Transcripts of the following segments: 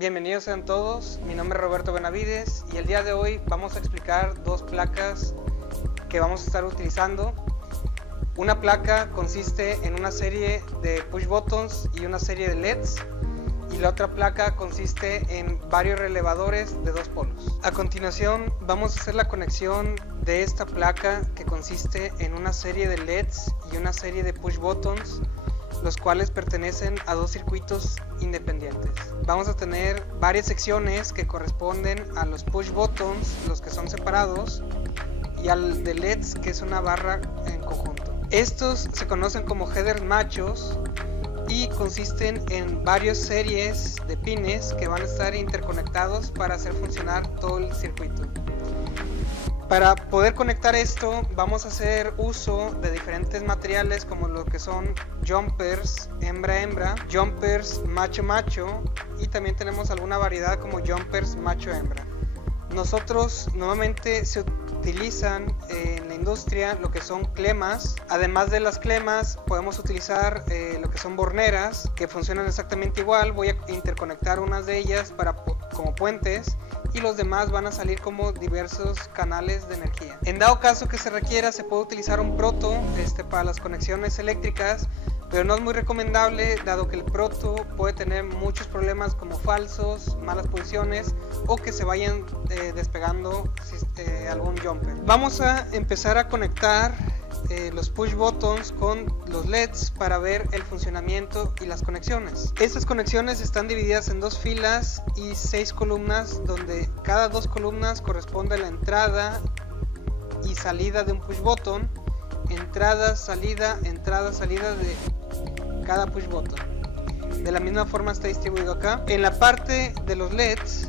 Bienvenidos sean todos, mi nombre es Roberto Benavides y el día de hoy vamos a explicar dos placas que vamos a estar utilizando. Una placa consiste en una serie de push buttons y una serie de LEDs, y la otra placa consiste en varios relevadores de dos polos. A continuación vamos a hacer la conexión de esta placa, que consiste en una serie de LEDs y una serie de push buttons, los cuales pertenecen a dos circuitos independientes. Vamos a tener varias secciones que corresponden a los push buttons, los que son separados, y al de LEDs, que es una barra en conjunto. Estos se conocen como headers machos y consisten en varias series de pines que van a estar interconectados para hacer funcionar todo el circuito. Para poder conectar esto vamos a hacer uso de diferentes materiales, como lo que son jumpers hembra-hembra, jumpers macho-macho, y también tenemos alguna variedad como jumpers macho-hembra. Nosotros normalmente se utilizan en la industria lo que son clemas. Además de las clemas podemos utilizar lo que son borneras, que funcionan exactamente igual. Voy a interconectar unas de ellas como puentes, y los demás van a salir como diversos canales de energía. En dado caso que se requiera, se puede utilizar un proto para las conexiones eléctricas, pero no es muy recomendable, dado que el proto puede tener muchos problemas como falsos, malas posiciones, o que se vayan despegando algún jumper. Vamos a empezar a conectar los push buttons con los LEDs para ver el funcionamiento y las conexiones. Estas conexiones están divididas en dos filas y 6 columnas, donde cada dos columnas corresponde a la entrada y salida de un push button, entrada, salida de cada push button. De la misma forma está distribuido acá. En la parte de los LEDs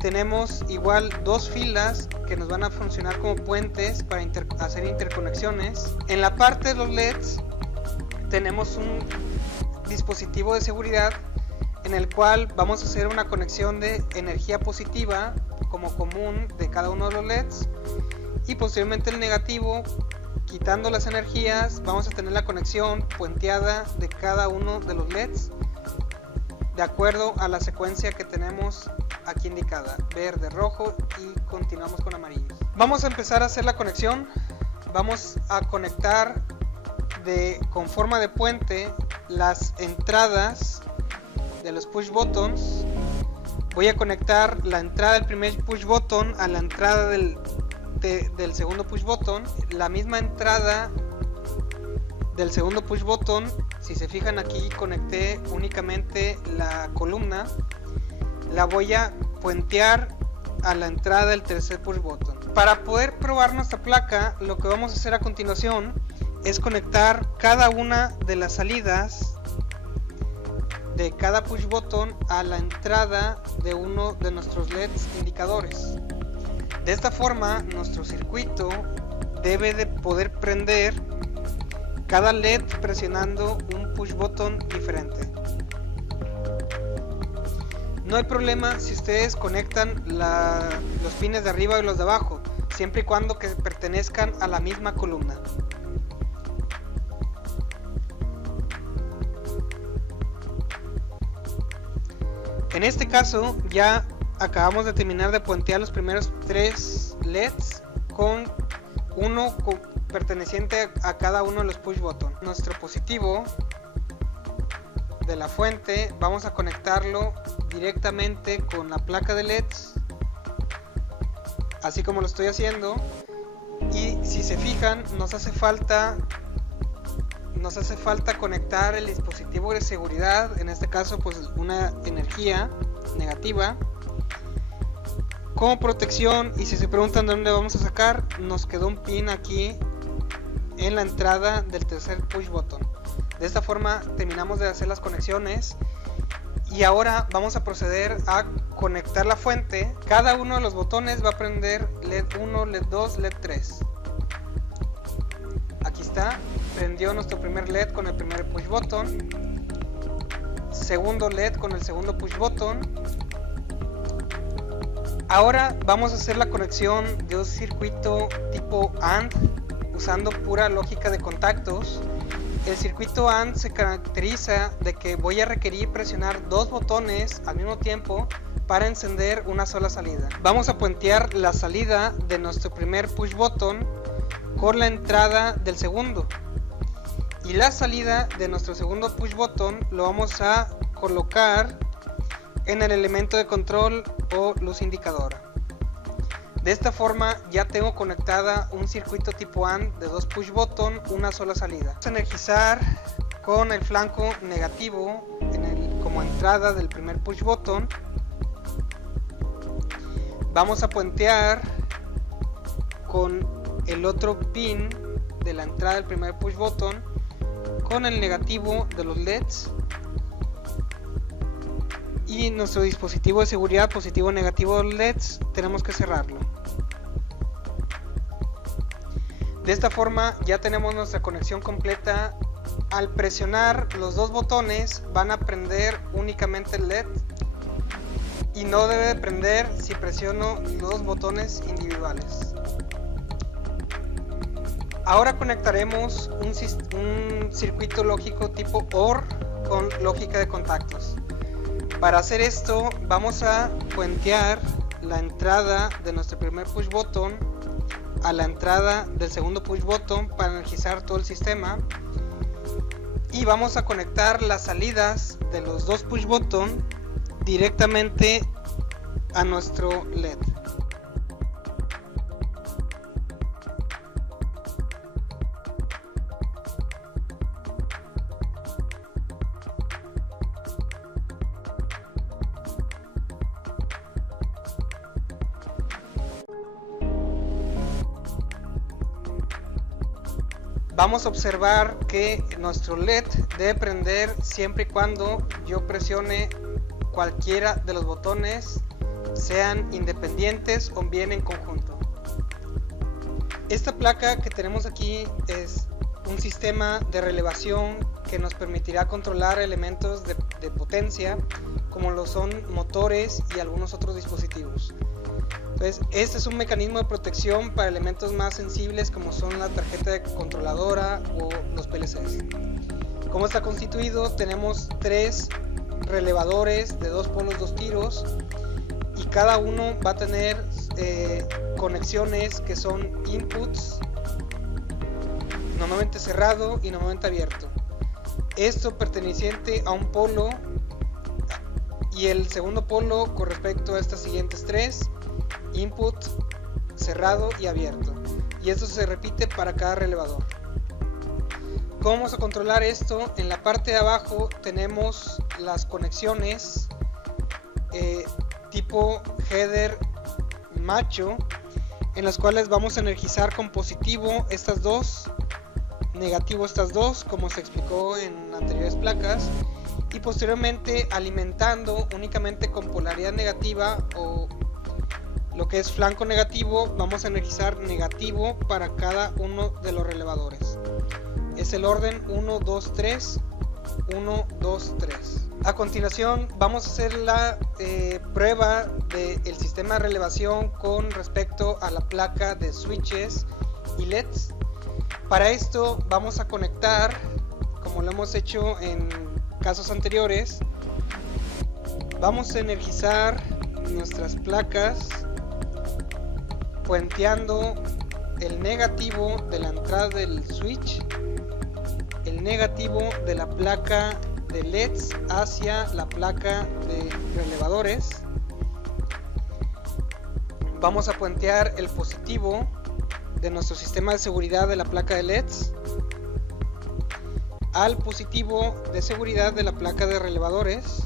tenemos igual dos filas que nos van a funcionar como puentes para hacer interconexiones. En la parte de los LEDs tenemos un dispositivo de seguridad en el cual vamos a hacer una conexión de energía positiva como común de cada uno de los LEDs, y posteriormente el negativo. Quitando las energías vamos a tener la conexión puenteada de cada uno de los LEDs de acuerdo a la secuencia que tenemos aquí indicada: verde, rojo, y continuamos con amarillo. Vamos a empezar a hacer la conexión. Vamos a conectar con forma de puente las entradas de los push buttons. Voy a conectar la entrada del primer push button a la entrada del segundo push button, la misma entrada del segundo push button. Si se fijan, aquí conecté únicamente la columna, la voy a puentear a la entrada del tercer push button. Para poder probar nuestra placa, lo que vamos a hacer a continuación es conectar cada una de las salidas de cada push button a la entrada de uno de nuestros LEDs indicadores. De esta forma nuestro circuito debe de poder prender cada LED presionando un push button diferente. No hay problema si ustedes conectan los pines de arriba y los de abajo, siempre y cuando que pertenezcan a la misma columna. En este caso ya acabamos de terminar de puentear los primeros 3 LEDs, con uno perteneciente a cada uno de los push buttons. Nuestro positivo de la fuente vamos a conectarlo directamente con la placa de LEDs, así como lo estoy haciendo. Y si se fijan, nos hace falta conectar el dispositivo de seguridad, en este caso pues una energía negativa como protección. Y si se preguntan dónde vamos a sacar, nos quedó un pin aquí en la entrada del tercer push button. De esta forma terminamos de hacer las conexiones, y ahora vamos a proceder a conectar la fuente. Cada uno de los botones va a prender LED 1, LED 2, LED 3. Aquí está, prendió nuestro primer LED con el primer push button, segundo LED con el segundo push button. Ahora vamos a hacer la conexión de un circuito tipo AND usando pura lógica de contactos. El circuito AND se caracteriza de que voy a requerir presionar dos botones al mismo tiempo para encender una sola salida. Vamos a puentear la salida de nuestro primer push button con la entrada del segundo, y la salida de nuestro segundo push button lo vamos a colocar en el elemento de control o luz indicadora. De esta forma ya tengo conectada un circuito tipo AND de dos push button, una sola salida. Vamos a energizar con el flanco negativo como entrada del primer push button. Vamos a puentear con el otro pin de la entrada del primer push button con el negativo de los LEDs, y nuestro dispositivo de seguridad positivo o negativo de los LEDs tenemos que cerrarlo. De esta forma ya tenemos nuestra conexión completa. Al presionar los dos botones van a prender únicamente el LED y no debe de prender si presiono los dos botones individuales. Ahora conectaremos un circuito lógico tipo OR con lógica de contactos. Para hacer esto vamos a puentear la entrada de nuestro primer push button a la entrada del segundo push button para energizar todo el sistema, y vamos a conectar las salidas de los dos push button directamente a nuestro LED. Vamos a observar que nuestro LED debe prender siempre y cuando yo presione cualquiera de los botones, sean independientes o bien en conjunto. Esta placa que tenemos aquí es un sistema de relevación que nos permitirá controlar elementos de potencia como lo son motores y algunos otros dispositivos. Entonces, este es un mecanismo de protección para elementos más sensibles como son la tarjeta de controladora o los PLCs. ¿Cómo está constituido? Tenemos tres relevadores de dos polos, dos tiros, y cada uno va a tener conexiones que son inputs, normalmente cerrado y normalmente abierto. Esto perteneciente a un polo, y el segundo polo con respecto a estas siguientes tres: input, cerrado y abierto, y esto se repite para cada relevador. ¿Cómo vamos a controlar esto? En la parte de abajo tenemos las conexiones tipo header macho, en las cuales vamos a energizar con positivo estas dos, negativo estas dos, como se explicó en anteriores placas, y posteriormente alimentando únicamente con polaridad negativa o lo que es flanco negativo, vamos a energizar negativo para cada uno de los relevadores. Es el orden 1, 2, 3, 1, 2, 3. A continuación vamos a hacer la prueba del sistema de relevación con respecto a la placa de switches y LEDs. Para esto vamos a conectar, como lo hemos hecho en casos anteriores, vamos a energizar nuestras placas puenteando el negativo de la entrada del switch, el negativo de la placa de LEDs hacia la placa de relevadores. Vamos a puentear el positivo de nuestro sistema de seguridad de la placa de LEDs al positivo de seguridad de la placa de relevadores,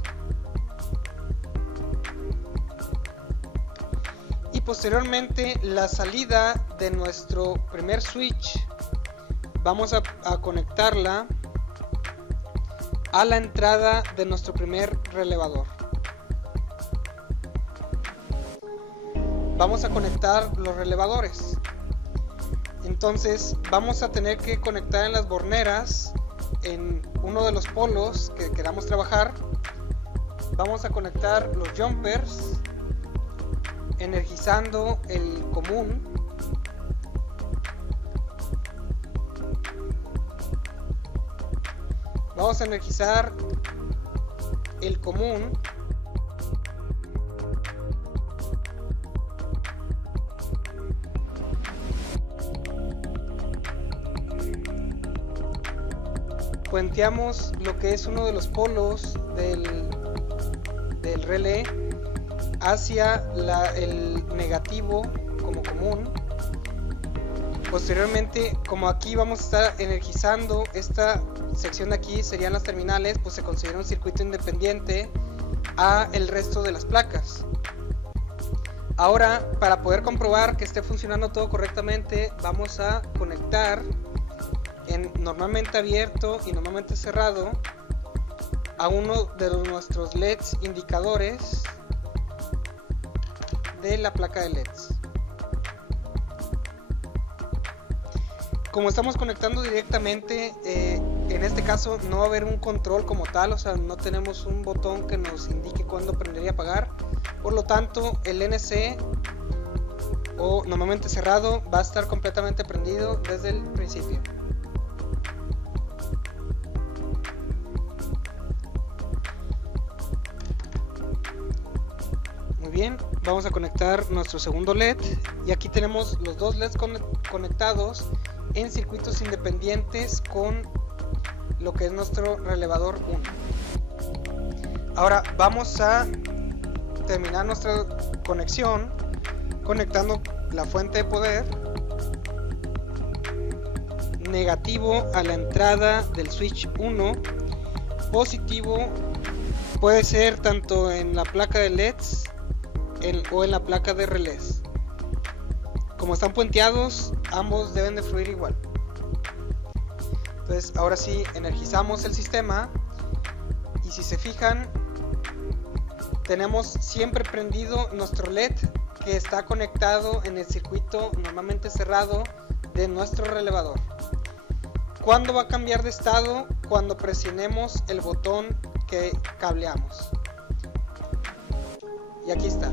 y posteriormente la salida de nuestro primer switch vamos a conectarla a la entrada de nuestro primer relevador. Vamos a conectar los relevadores. Entonces vamos a tener que conectar en las borneras en uno de los polos que queramos trabajar. Vamos a conectar los jumpers energizando el común, Vamos a energizar el común. Puenteamos lo que es uno de los polos del relé hacia el negativo como común. Posteriormente, como aquí vamos a estar energizando esta sección de aquí, serían las terminales, pues se considera un circuito independiente a el resto de las placas. Ahora, para poder comprobar que esté funcionando todo correctamente, vamos a conectar en normalmente abierto y normalmente cerrado a uno de nuestros LEDs indicadores de la placa de LEDs. Como estamos conectando directamente, en este caso no va a haber un control como tal, o sea, no tenemos un botón que nos indique cuándo prender y apagar. Por lo tanto, el NC o normalmente cerrado va a estar completamente prendido desde el principio. Muy bien, vamos a conectar nuestro segundo LED y aquí tenemos los dos LEDs conectados en circuitos independientes con lo que es nuestro relevador 1. Ahora vamos a terminar nuestra conexión conectando la fuente de poder negativo a la entrada del switch 1, positivo puede ser tanto en la placa de LEDs o en la placa de relés. Como están puenteados, ambos deben de fluir igual. Entonces ahora sí energizamos el sistema y si se fijan, tenemos siempre prendido nuestro LED que está conectado en el circuito normalmente cerrado de nuestro relevador. ¿Cuándo va a cambiar de estado? Cuando presionemos el botón que cableamos. Y aquí está.